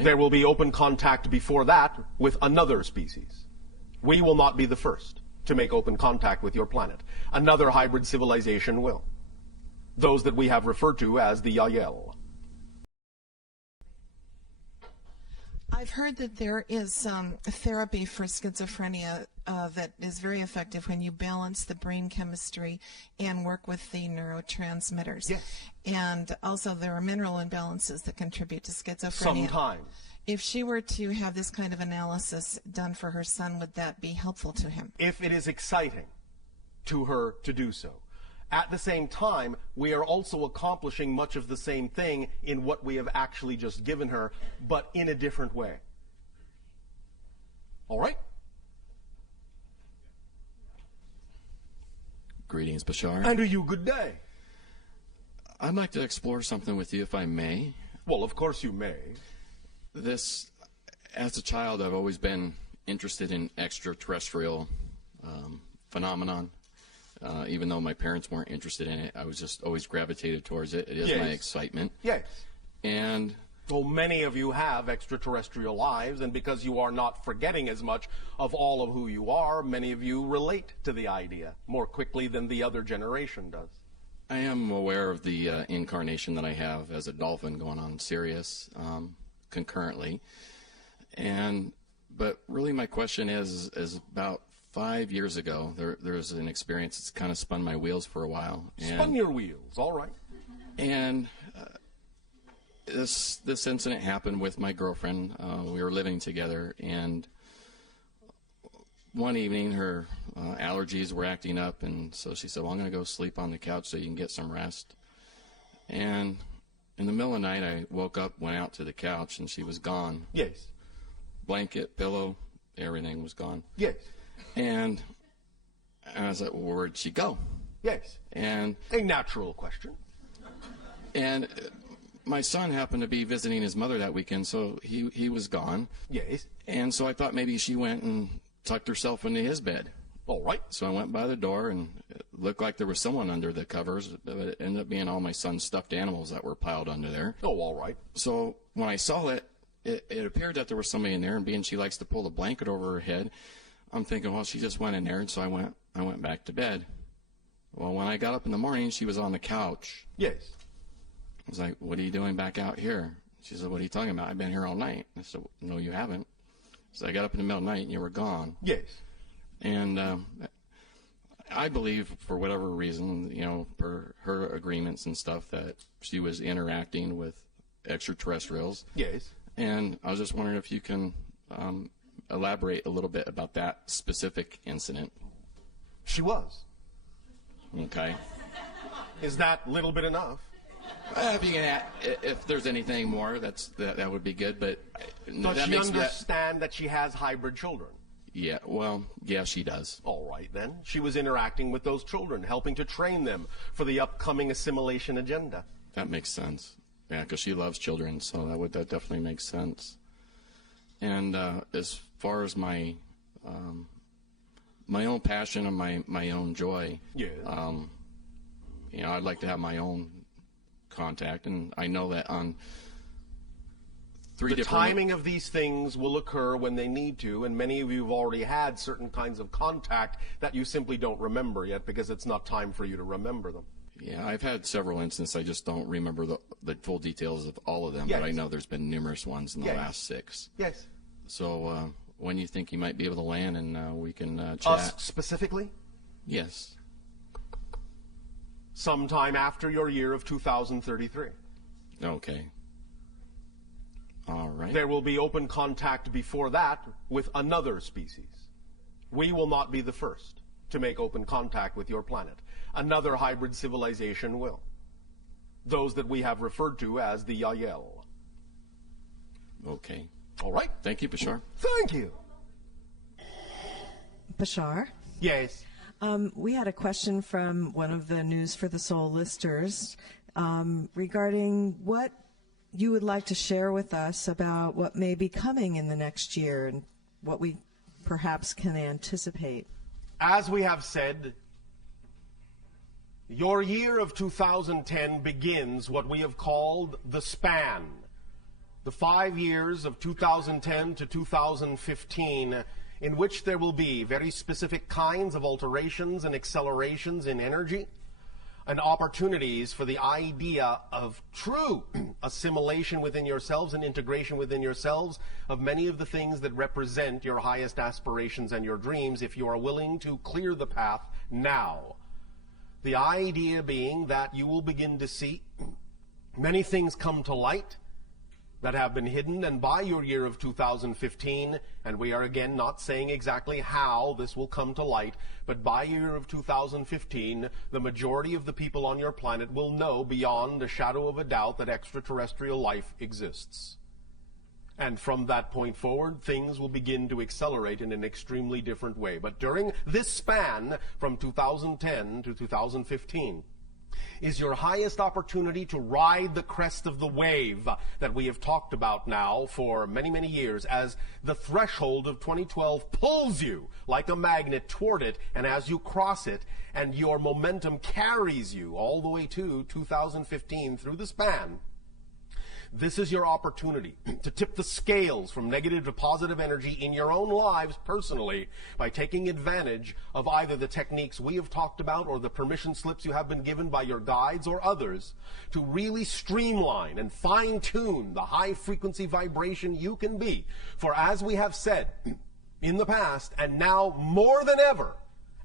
right. There will be open contact before that with another species. We will not be the first to make open contact with your planet. Another hybrid civilization will. Those that we have referred to as the Yayel. I've heard that there is therapy for schizophrenia that is very effective when you balance the brain chemistry and work with the neurotransmitters. Yes. And also there are mineral imbalances that contribute to schizophrenia. Sometimes. If she were to have this kind of analysis done for her son, would that be helpful to him? If it is exciting to her to do so. At the same time, we are also accomplishing much of the same thing in what we have actually just given her, but in a different way. All right? Greetings, Bashar. And to you, good day. I'd like to explore something with you, if I may. Well, of course you may. This, as a child, I've always been interested in extraterrestrial phenomenon. Even though my parents weren't interested in it, I was just always gravitated towards it. It is my excitement. Yes. And well, many of you have extraterrestrial lives, and because you are not forgetting as much of all of who you are, many of you relate to the idea more quickly than the other generation does. I am aware of the incarnation that I have as a dolphin going on Sirius concurrently. But really my question is about 5 years ago, there was an experience that's kind of spun my wheels for a while. Spun your wheels, all right. And this incident happened with my girlfriend. We were living together, and one evening her allergies were acting up, and so she said, well, I'm going to go sleep on the couch so you can get some rest. And in the middle of the night, I woke up, went out to the couch, and she was gone. Yes. Blanket, pillow, everything was gone. Yes. And I was like, well, where'd she go? Yes. And a natural question. And my son happened to be visiting his mother that weekend, so he was gone. Yes. And so I thought maybe she went and tucked herself into his bed. All right. So I went by the door, and it looked like there was someone under the covers, but it ended up being all my son's stuffed animals that were piled under there. Oh, all right. So when I saw it, it appeared that there was somebody in there, and being she likes to pull the blanket over her head, I'm thinking, well, she just went in there, and so I went back to bed. Well, when I got up in the morning, she was on the couch. Yes. I was like, what are you doing back out here? She said, what are you talking about? I've been here all night. I said, no, you haven't. So I got up in the middle of the night, and you were gone. Yes. And I believe, for whatever reason, you know, per her agreements and stuff, that she was interacting with extraterrestrials. Yes. And I was just wondering if you can elaborate a little bit about that specific incident. She was. Okay. Is that little bit enough? If you can add, if there's anything more, that would be good. But does she understand that she has hybrid children? Yeah. Well, yeah, she does. All right, then. She was interacting with those children, helping to train them for the upcoming assimilation agenda. That makes sense. Yeah, because she loves children, so that definitely makes sense. And as far as my my own passion and my own joy, yeah. You know, I'd like to have my own contact, and I know that on the timing of these things will occur when they need to, and many of you have already had certain kinds of contact that you simply don't remember yet because it's not time for you to remember them. Yeah, I've had several instances. I just don't remember the full details of all of them, yes. But I know there's been numerous ones in the last 6. Yes. So when you think you might be able to land, and we can chat. Us specifically? Yes. Sometime after your year of 2033. Okay. All right. There will be open contact before that with another species. We will not be the first to make open contact with your planet. Another hybrid civilization will. Those that we have referred to as the Yayel. Okay. All right. Thank you, Bashar. Thank you. Bashar? Yes. We had a question from one of the News for the Soul listers regarding what you would like to share with us about what may be coming in the next year and what we perhaps can anticipate. As we have said, your year of 2010 begins what we have called the span. the 5 years of 2010 to 2015, in which there will be very specific kinds of alterations and accelerations in energy, and opportunities for the idea of true assimilation within yourselves and integration within yourselves of many of the things that represent your highest aspirations and your dreams, if you are willing to clear the path now. The idea being that you will begin to see many things come to light that have been hidden, and by your year of 2015, and we are again not saying exactly how this will come to light, but by year of 2015, the majority of the people on your planet will know beyond a shadow of a doubt that extraterrestrial life exists. And from that point forward, things will begin to accelerate in an extremely different way. But during this span, from 2010 to 2015, is your highest opportunity to ride the crest of the wave that we have talked about now for many, many years, as the threshold of 2012 pulls you like a magnet toward it, and as you cross it, and your momentum carries you all the way to 2015 through the span. This is your opportunity to tip the scales from negative to positive energy in your own lives personally by taking advantage of either the techniques we have talked about or the permission slips you have been given by your guides or others to really streamline and fine-tune the high-frequency vibration you can be. For as we have said in the past, and now more than ever,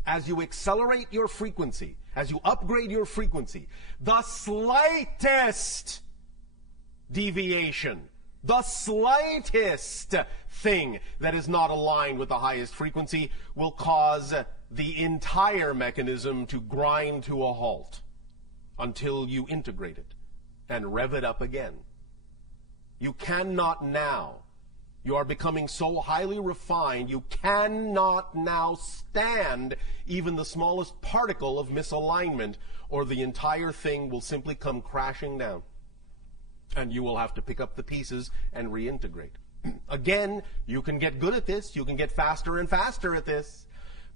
as you accelerate your frequency, as you upgrade your frequency, the slightest deviation, the slightest thing that is not aligned with the highest frequency will cause the entire mechanism to grind to a halt until you integrate it and rev it up again. You cannot now. You are becoming so highly refined, you cannot now stand even the smallest particle of misalignment, or the entire thing will simply come crashing down. And you will have to pick up the pieces and reintegrate. Again, you can get good at this, you can get faster and faster at this,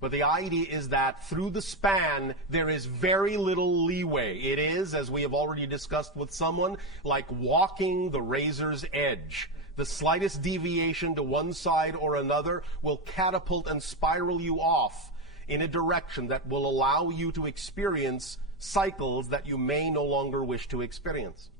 but the idea is that through the span, there is very little leeway. It is, as we have already discussed with someone, like walking the razor's edge. The slightest deviation to one side or another will catapult and spiral you off in a direction that will allow you to experience cycles that you may no longer wish to experience.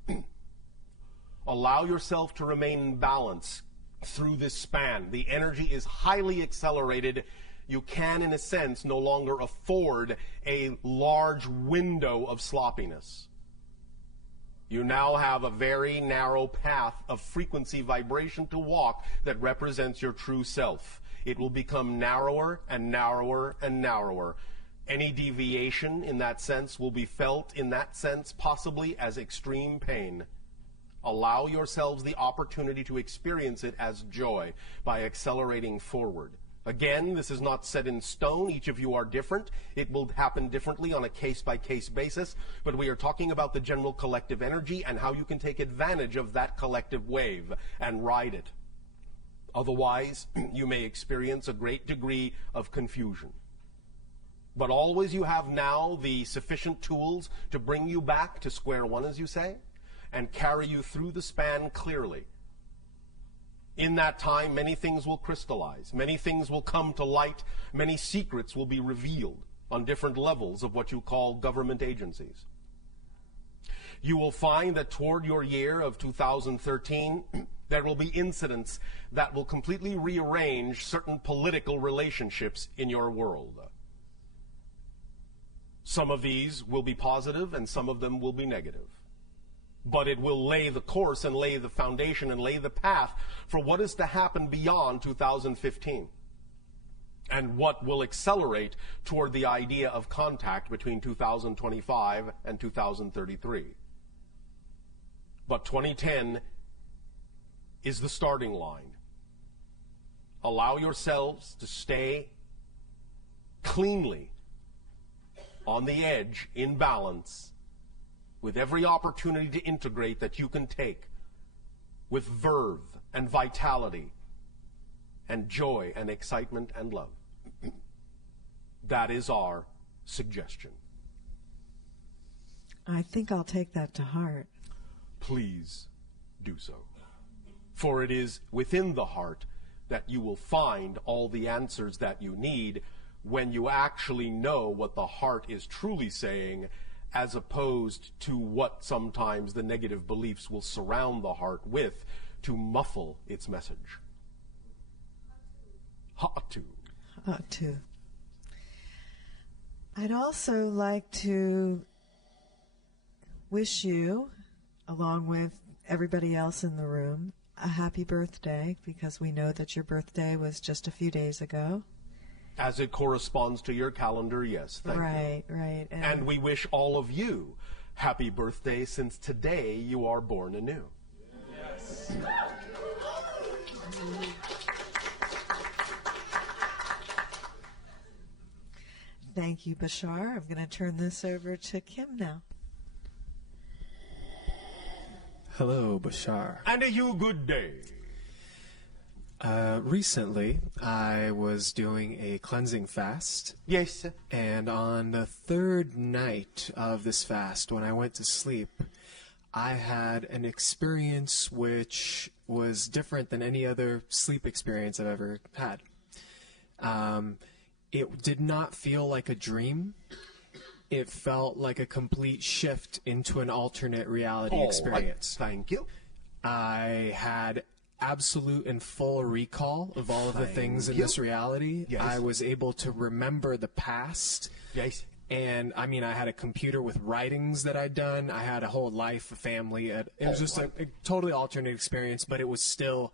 Allow yourself to remain in balance through this span. The energy is highly accelerated. You can, in a sense, no longer afford a large window of sloppiness. You now have a very narrow path of frequency vibration to walk that represents your true self. It will become narrower and narrower and narrower. Any deviation in that sense will be felt in that sense possibly as extreme pain. Allow yourselves the opportunity to experience it as joy by accelerating forward. Again, this is not set in stone. Each of you are different. It will happen differently on a case-by-case basis, but we are talking about the general collective energy and how you can take advantage of that collective wave and ride it. Otherwise, you may experience a great degree of confusion. But always you have now the sufficient tools to bring you back to square one, as you say, and carry you through the span clearly. In that time, many things will crystallize. Many things will come to light. Many secrets will be revealed on different levels of what you call government agencies. You will find that toward your year of 2013, there will be incidents that will completely rearrange certain political relationships in your world. Some of these will be positive and some of them will be negative. But it will lay the course and lay the foundation and lay the path for what is to happen beyond 2015 and what will accelerate toward the idea of contact between 2025 and 2033. But 2010 is the starting line. Allow yourselves to stay cleanly on the edge, in balance, with every opportunity to integrate that you can take, with verve and vitality and joy and excitement and love. That is our suggestion. I think I'll take that to heart. Please do so. For it is within the heart that you will find all the answers that you need when you actually know what the heart is truly saying, as opposed to what sometimes the negative beliefs will surround the heart with to muffle its message. Ha-tu. Too. I'd also like to wish you, along with everybody else in the room, a happy birthday, because we know that your birthday was just a few days ago. As it corresponds to your calendar, yes. Thank you. Right. And we wish all of you happy birthday, since today you are born anew. Yes. Thank you, Bashar. I'm going to turn this over to Kim now. Hello, Bashar. And a you good day. Recently, I was doing a cleansing fast, Yes. and on the third night of this fast, when I went to sleep, I had an experience which was different than any other sleep experience I've ever had. It did not feel like a dream. It felt like a complete shift into an alternate reality experience. Thank you. I had absolute and full recall of all of the things in you. this reality. Yes. I was able to remember the past. Yes. And, I mean, I had a computer with writings that I'd done. I had a whole life, a family. It was just a totally alternate experience, but it was still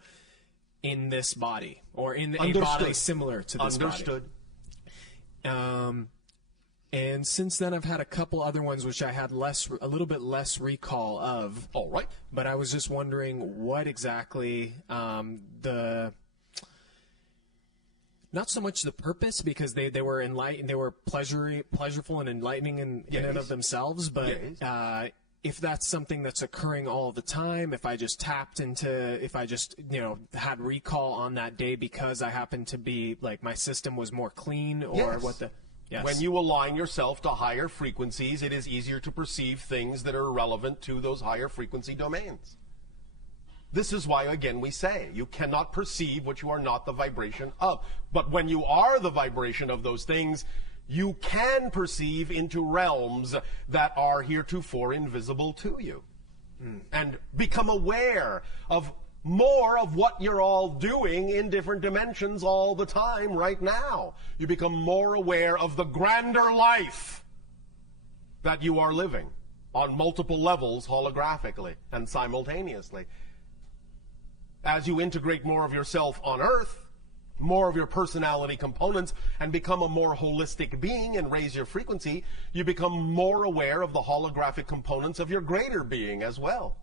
in this body, or in a body similar to this Understood. body. And since then, I've had a couple other ones which I had a little bit less recall of. All right. But I was just wondering what exactly not so much the purpose, because they were enlightened, they were pleasureful and enlightening in and of themselves, but if that's something that's occurring all the time, if I just had recall on that day because I happened to be, like, my system was more clean, or what the... Yes. When you align yourself to higher frequencies, it is easier to perceive things that are relevant to those higher frequency domains. This is why, again, we say you cannot perceive what you are not the vibration of. But when you are the vibration of those things, you can perceive into realms that are heretofore invisible to you. And become aware of more of what you're all doing in different dimensions all the time right now. You become more aware of the grander life that you are living on multiple levels, holographically and simultaneously. As you integrate more of yourself on Earth, more of your personality components, and become a more holistic being and raise your frequency, you become more aware of the holographic components of your greater being as well.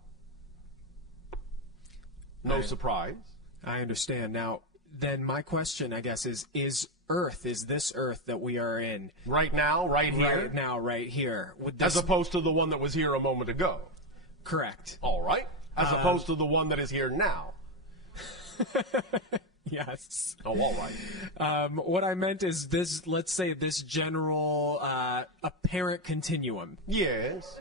No surprise. I understand. Now, then my question, I guess, is Earth, is this Earth that we are in? Right now, right here? Right now, right here. Would this... As opposed to the one that was here a moment ago? Correct. All right. As opposed to the one that is here now? Yes. Oh, all right. What I meant is this, let's say this general apparent continuum. Yes.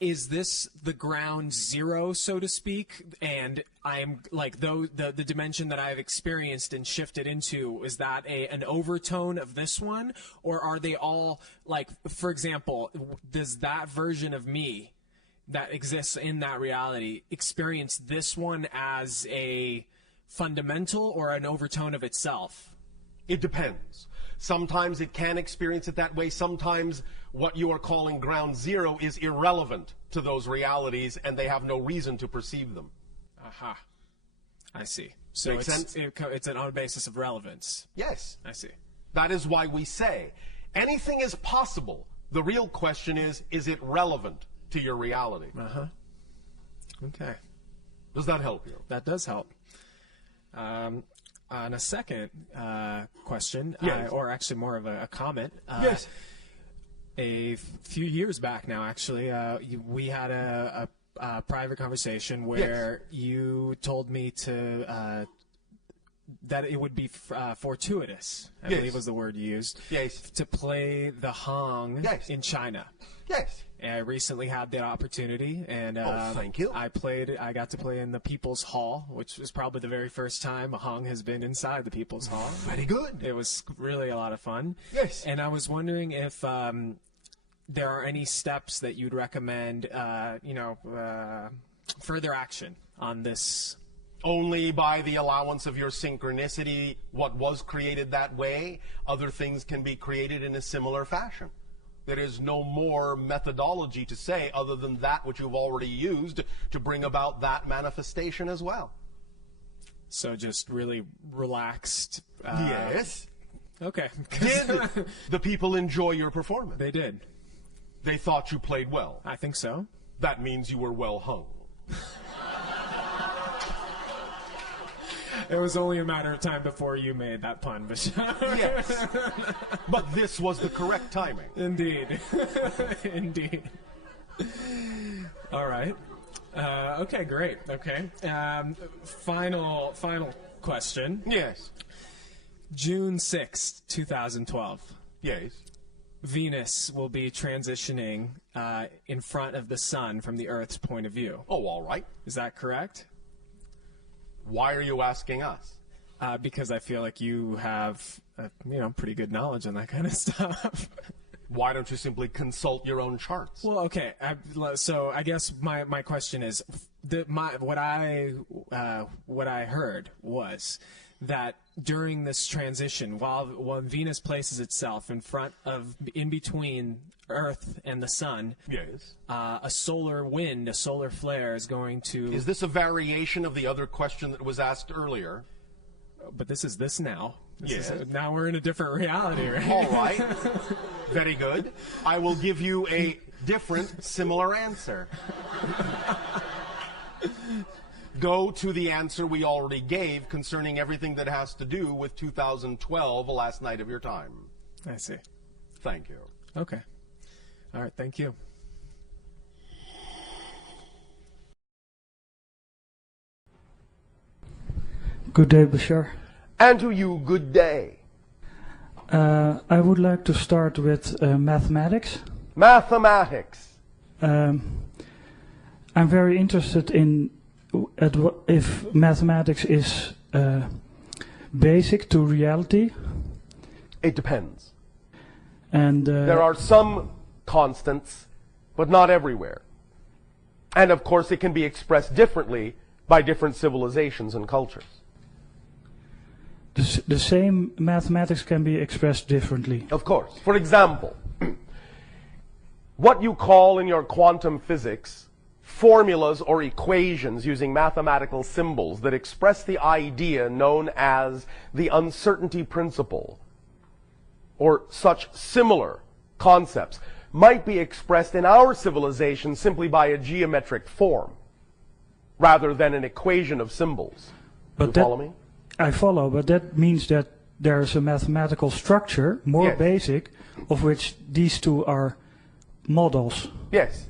Is this the ground zero, so to speak? And I'm like, the dimension that I've experienced and shifted into, is that an overtone of this one? Or are they all, like, for example, does that version of me that exists in that reality experience this one as a fundamental or an overtone of itself? It depends. Sometimes it can experience it that way. Sometimes what you are calling ground zero is irrelevant to those realities, and they have no reason to perceive them. Aha. I see. So Makes sense? It's on a basis of relevance. Yes. I see. That is why we say anything is possible. The real question is it relevant to your reality? Uh-huh. Okay. Does that help you? That does help. On a second question, Yes. or actually more of a comment. Yes. A few years back now, actually, we had a private conversation where you told me to that it would be fortuitous, I Yes. believe was the word you used, Yes. to play the Hong Yes. in China. Yes. And I recently had that opportunity, and thank you. I got to play in the People's Hall, which was probably the very first time a Hong has been inside the People's Hall. Very good. It was really a lot of fun. Yes. And I was wondering if there are any steps that you'd recommend, further action on this. Only by the allowance of your synchronicity, what was created that way, other things can be created in a similar fashion. There is no more methodology to say other than that which you've already used to bring about that manifestation as well. So just really relaxed. Yes. Okay. Did the people enjoy your performance? They did. They thought you played well. I think so. That means you were well hung. It was only a matter of time before you made that pun, Bashar. Yes. But this was the correct timing. Indeed. Indeed. All right. Okay, great. Okay. Final question. Yes. June 6th, 2012. Yes. Venus will be transitioning in front of the sun from the Earth's point of view. Oh, all right. Is that correct? Why are you asking us? Because I feel like you have, pretty good knowledge on that kind of stuff. Why don't you simply consult your own charts? Well, okay. So I guess my question is, what I heard was that during this transition, while Venus places itself in between Earth and the sun, Yes. a solar wind, a solar flare is going to. Is this a variation of the other question that was asked earlier? But this is this now. Yes. Now we're in a different reality, right? All right. Very good. I will give you a different, similar answer. Go to the answer we already gave concerning everything that has to do with 2012, the last night of your time. I see. Thank you. Okay. All right. Thank you. Good day, Bashar. And to you, good day. I would like to start with mathematics. Mathematics. I'm very interested in if mathematics is basic to reality. It depends. And There are some constants, but not everywhere. And of course, it can be expressed differently by different civilizations and cultures. the same mathematics can be expressed differently. Of course. For example, what you call in your quantum physics formulas or equations using mathematical symbols that express the idea known as the uncertainty principle, or such similar concepts, might be expressed in our civilization simply by a geometric form, rather than an equation of symbols. But You follow me? I follow, but that means that there's a mathematical structure, more Yes. basic, of which these two are models. Yes.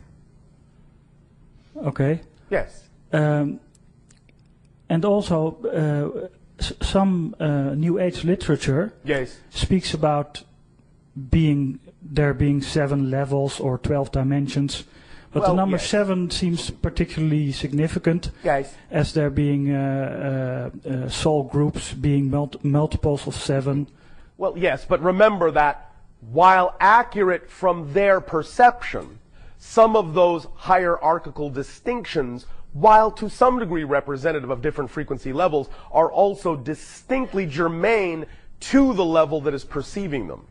Okay. Yes. And also, some New Age literature Yes. speaks about there being 7 levels or 12 dimensions, but the Well, number yes. 7 seems particularly significant, Yes. as there being soul groups being multiples of 7. Well, yes, but remember that while accurate from their perception, some of those hierarchical distinctions, while to some degree representative of different frequency levels, are also distinctly germane to the level that is perceiving them.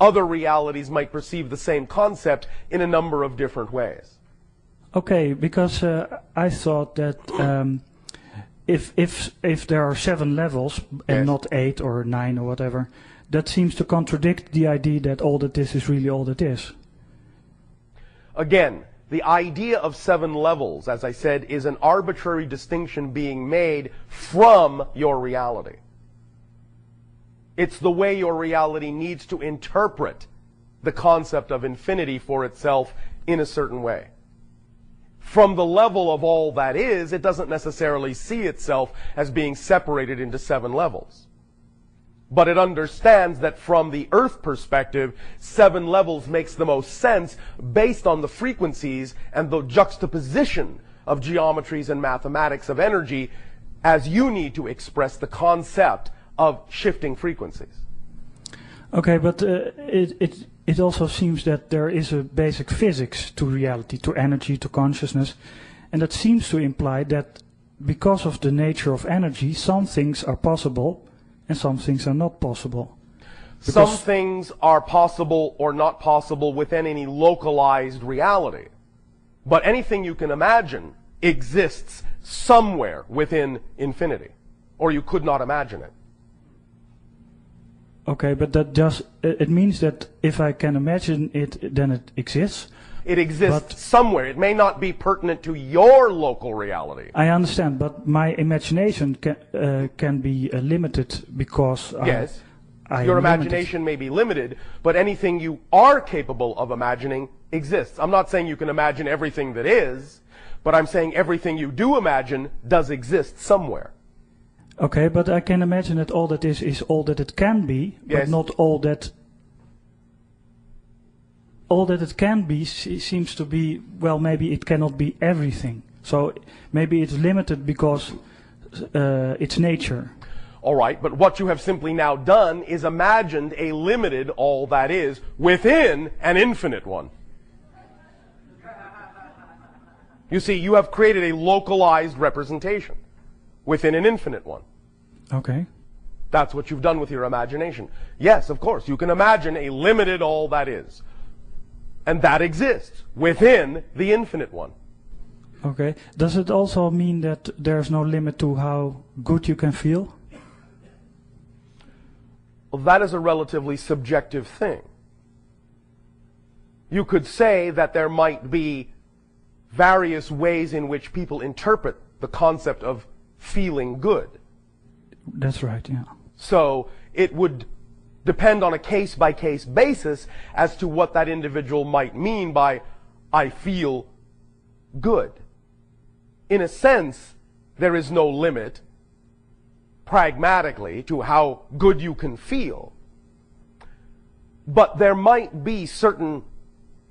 Other realities might perceive the same concept in a number of different ways. Okay, because I thought that if there are 7 levels and Yes. not 8 or 9 or whatever, that seems to contradict the idea that all that is really all that is. Again, the idea of 7 levels, as I said, is an arbitrary distinction being made from your reality. It's the way your reality needs to interpret the concept of infinity for itself in a certain way. from the level of all that is, it doesn't necessarily see itself as being separated into 7 levels. But it understands that from the Earth perspective, 7 levels makes the most sense based on the frequencies and the juxtaposition of geometries and mathematics of energy as you need to express the concept of shifting frequencies. Okay, but it also seems that there is a basic physics to reality, to energy, to consciousness, and that seems to imply that because of the nature of energy, some things are possible and some things are not possible. Some things are possible or not possible within any localized reality. But anything you can imagine exists somewhere within infinity, or you could not imagine it. Okay, but that just, it means that if I can imagine it, then it exists? It exists somewhere. It may not be pertinent to your local reality. I understand, but my imagination can be limited because yes, I your am imagination may be limited, but anything you are capable of imagining exists. I'm not saying you can imagine everything that is, but I'm saying everything you do imagine does exist somewhere. Okay, but I can imagine that all that is all that it can be, yes, but not all that. All that it can be seems to be, well, maybe it cannot be everything. So maybe it's limited because it's nature. All right, but what you have simply now done is imagined a limited all that is within an infinite one. You see, you have created a localized representation within an infinite one. Okay. That's what you've done with your imagination. Yes, of course, you can imagine a limited all that is. And that exists within the infinite one. Okay. Does it also mean that there's no limit to how good you can feel? Well, that is a relatively subjective thing. You could say that there might be various ways in which people interpret the concept of feeling good. That's right, yeah. So it would depend on a case-by-case basis as to what that individual might mean by, I feel good. In a sense, there is no limit, pragmatically, to how good you can feel. But there might be certain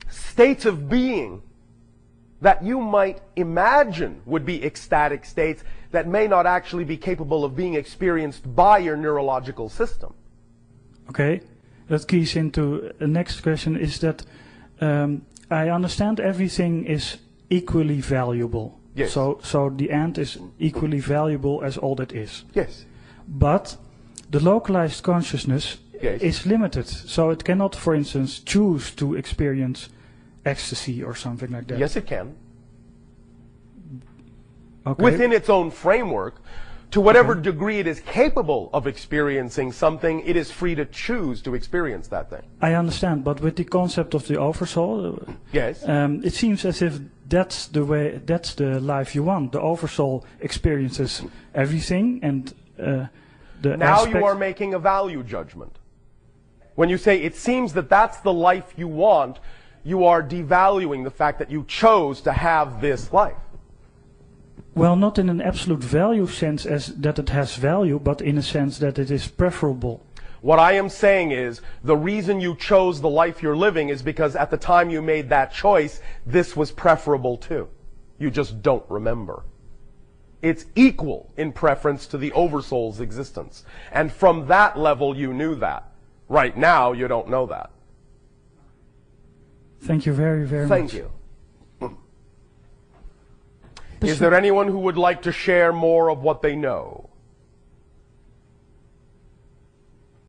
states of being that you might imagine would be ecstatic states that may not actually be capable of being experienced by your neurological system. Okay, that keys into the next question is that I understand everything is equally valuable. Yes. So the ant is equally valuable as all that is. Yes. But the localized consciousness Yes. is limited. So it cannot, for instance, choose to experience ecstasy or something like that. Yes, it can. Okay. Within its own framework, to whatever degree it is capable of experiencing something, it is free to choose to experience that thing. I understand, but with the concept of the Oversoul, Yes. it seems as if that's the way, that's the life you want. The Oversoul experiences everything, and the Now aspect. you are making a value judgment. When you say it seems that that's the life you want, you are devaluing the fact that you chose to have this life. Well, not in an absolute value sense as that it has value, but in a sense that it is preferable. What I am saying is, the reason you chose the life you're living is because at the time you made that choice, this was preferable too. You just don't remember. It's equal in preference to the Oversoul's existence. And from that level, you knew that. Right now, you don't know that. Thank you very, very much. Thank you. Is there anyone who would like to share more of what they know?